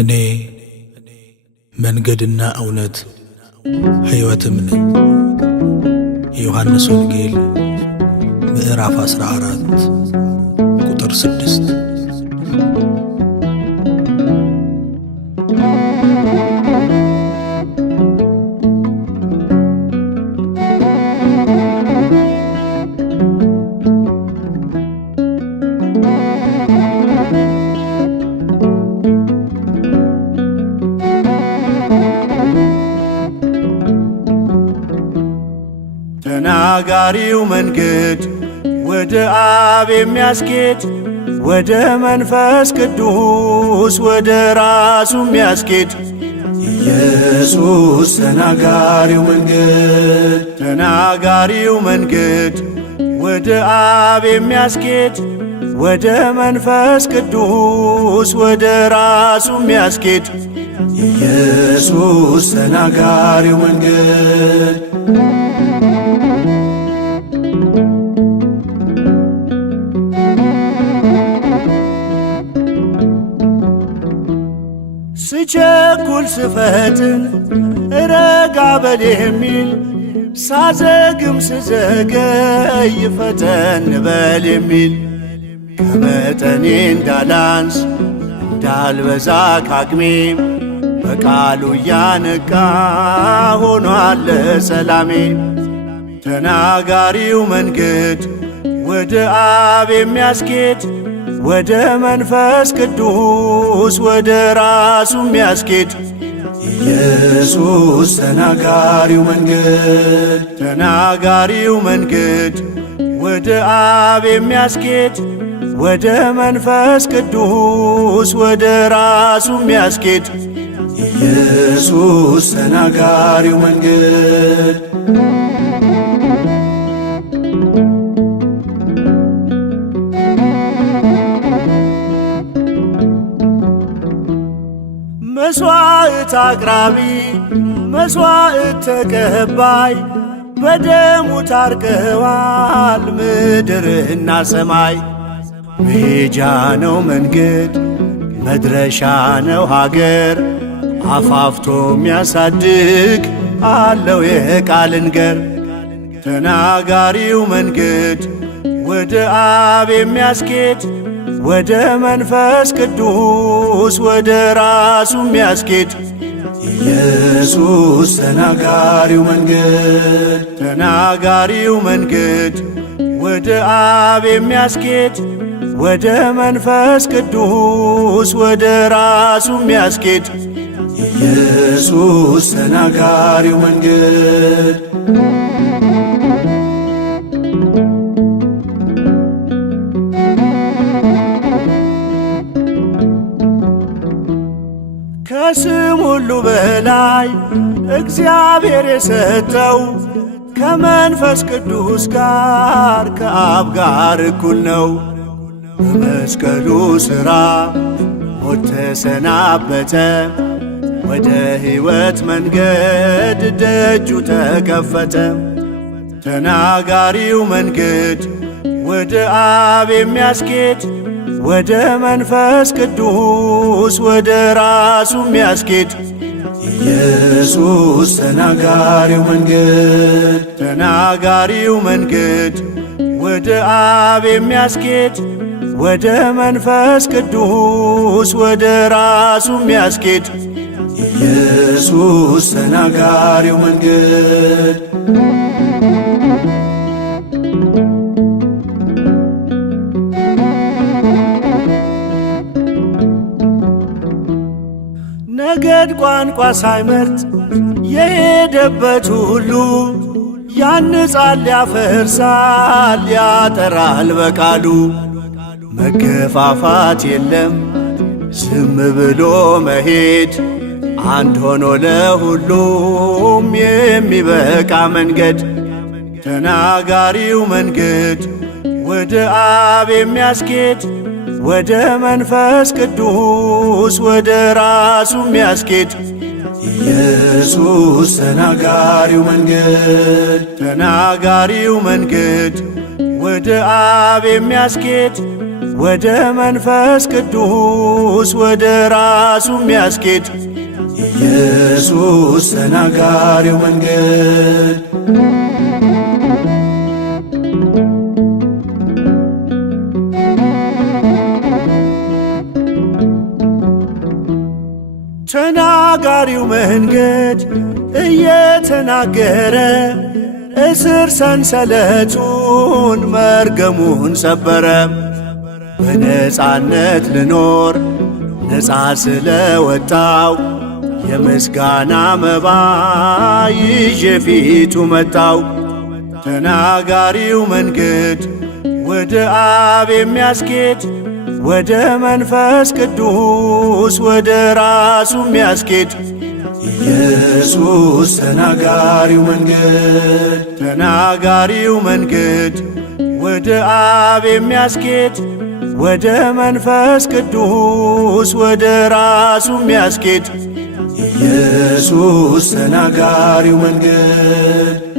እኔ መንገድና እውነት ሕይወትም ነኝ። የዮሐንስ ወንጌል ምዕራፍ 14 ቁጥር 6። ተናጋሪው መንገድ ወደ አብ የሚያስኬድ ወደ መንፈስ ቅዱስ ወደ ራሱ የሚያስኬድ ኢየሱስ ተናጋሪው መንገድ። ተናጋሪው መንገድ ወደ አብ የሚያስኬድ ወደ መንፈስ ቅዱስ ወደ ራሱ የሚያስኬድ ኢየሱስ ተናጋሪው መንገድ። ስቸኩል ስፈጥን ረጋ በል የሚል ሳዘግም ስዘገይ ፈጠን በል የሚል ከመጠኔ እንዳላንስ እንዳልበዛ ካቅሜ በቃሉ እያነቃ ሆኗል ሰላሜ። ተናጋሪው መንገድ ወደ አብ የሚያስኬድ ወደ መንፈስ ቅዱስ ወደ ራሱ የሚያስኬድ ኢየሱስ ተናጋሪው መንገድ። ተናጋሪው መንገድ ወደ አብ የሚያስኬድ ወደ መንፈስ ቅዱስ ወደ ራሱ የሚያስኬድ ኢየሱስ ተናጋሪው መንገድ። መስዋዕት አቅራቢ መስዋዕት ተቀባይ በደሙ ታርቀዋል ምድርና ሰማይ። መሄጃ ነው መንገድ መድረሻ ነው ሀገር አፋፍቶ የሚያሳድግ አለው የቃልን ገር። ተናጋሪው መንገድ ወደ አብ የሚያስኬድ ወደ መንፈስ ቅዱስ ወደ ራሱ የሚያስኬድ ኢየሱስ ተናጋሪው መንገድ። ተናጋሪው መንገድ ወደ አብ የሚያስኬድ ወደ መንፈስ ቅዱስ ወደ ራሱ የሚያስኬድ ኢየሱስ ተናጋሪው መንገድ። ከስም ሁሉ በላይ እግዚአብሔር የሰጠው ከመንፈስ ቅዱስ ጋር ከአብ ጋር እኩል ነው። በመስቀሉ ሥራ ሞት ተሰናበተ ወደ ሕይወት መንገድ ደጁ ተከፈተ። ተናጋሪው መንገድ ወደ አብ የሚያስኬድ ወደ መንፈስ ቅዱስ ወደ ራሱ የሚያስኬድ ኢየሱስ ተናጋሪው መንገድ። ተናጋሪው መንገድ ወደ አብ የሚያስኬድ ወደ መንፈስ ቅዱስ ወደ ራሱ የሚያስኬድ ኢየሱስ ተናጋሪው መንገድ። ነገድ ቋንቋ ሳይመርጥ የሄደበት ሁሉ ያንጻል ያፈርሳል ያጠራል በቃሉ። መገፋፋት የለም ዝም ብሎ መሄድ አንድ ሆኖ ለሁሉም የሚበቃ መንገድ። ተናጋሪው መንገድ ወደ አብ የሚያስኬድ ወደ መንፈስ ቅዱስ ወደ ራሱ የሚያስኬድ ኢየሱስ ተናጋሪው መንገድ። ተናጋሪው መንገድ ወደ አብ የሚያስኬድ ወደ መንፈስ ቅዱስ ወደ ራሱ የሚያስኬድ ኢየሱስ ተናጋሪው መንገድ። ተናጋሪው መንገድ እየተናገረ እስር ሰንሰለቱን መርገሙን ሰበረ። በነፃነት ልኖር ነፃ ስለወጣው የምስጋና መባ ይዤ ፊቱ መጣው። ተናጋሪው መንገድ ወደ አብ የሚያስኬድ ወደ መንፈስ ቅዱስ ወደ ራሱ የሚያስኬድ ኢየሱስ ተናጋሪው መንገድ። ተናጋሪው መንገድ ወደ አብ የሚያስኬድ ወደ መንፈስ ቅዱስ ወደ ራሱ የሚያስኬድ ኢየሱስ ተናጋሪው መንገድ።